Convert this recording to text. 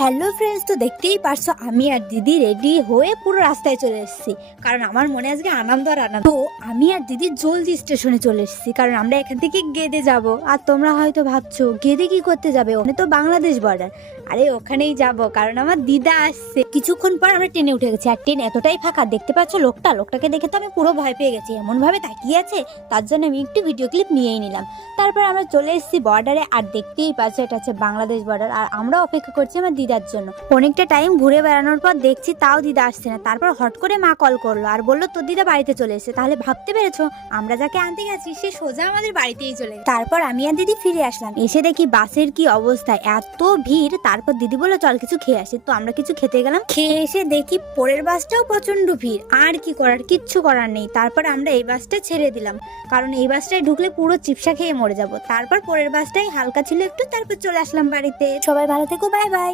Hello friends, তো দেখতেই পারছো আমি আর দিদি রেডি হয়ে পুরো রাস্তায় চলে এসেছি। কারণ আমার মনে আজকে আনন্দ আর আনন্দ। তো আমি আর দিদি জলদি স্টেশনে চলে এসেছি, কারণ আমরা এখান থেকে গেদে যাব। আর তোমরা হয়তো ভাবছো গেদে কি করতে যাবে, ওখানে তো বাংলাদেশ বর্ডার। আরে ওখানেই যাব, কারণ আমার দিদা আসছে। কিছুক্ষণ পর আমরা ট্রেনে উঠে গেছি, আর ট্রেন এতটাই ফাঁকা, দেখতে পাচ্ছ লোকটাকে দেখে তো আমি পুরো ভয় পেয়ে গেছি, এমন ভাবে তাকিয়ে আছে। তার জন্য আমি একটু ভিডিও ক্লিপ নিয়েই নিলাম। তারপর আমরা চলে এসেছি বর্ডারে, আর দেখতেই পাচ্ছ এটা হচ্ছে বাংলাদেশ বর্ডার। আর আমরা অপেক্ষা করছি আমার দিদার জন্য। অনেকটা টাইম ঘুরে বেড়ানোর পর দেখছি তাও দিদা আসছে না। তারপর হট করে মা কল করলো আর বললো তোর দিদা বাড়িতে চলে এসেছে। তাহলে ভাবতে পেরেছো আমরা যাকে আনতে গেছি সে সোজা আমাদের বাড়িতেই চলে গেছে। তারপর আমি আর দিদি ফিরে আসলাম, এসে দেখি বাসের কি অবস্থা, এত ভিড়। তারপর দিদি বললো চল কিছু খেয়ে আসি। তো আমরা কিছু খেতে গেলাম, খেয়ে এসে দেখি পরের বাসটাও প্রচন্ড ভিড়। আর কি করার, কিচ্ছু করার নেই। তারপর আমরা এই বাসটা ছেড়ে দিলাম, কারণ এই বাসটায় ঢুকলে পুরো চিপসা খেয়ে মরে যাবো। তারপর পরের বাসটাই হালকা ছিল একটু, তারপর চলে আসলাম বাড়িতে। সবাই ভালো থেকো, বাই বাই।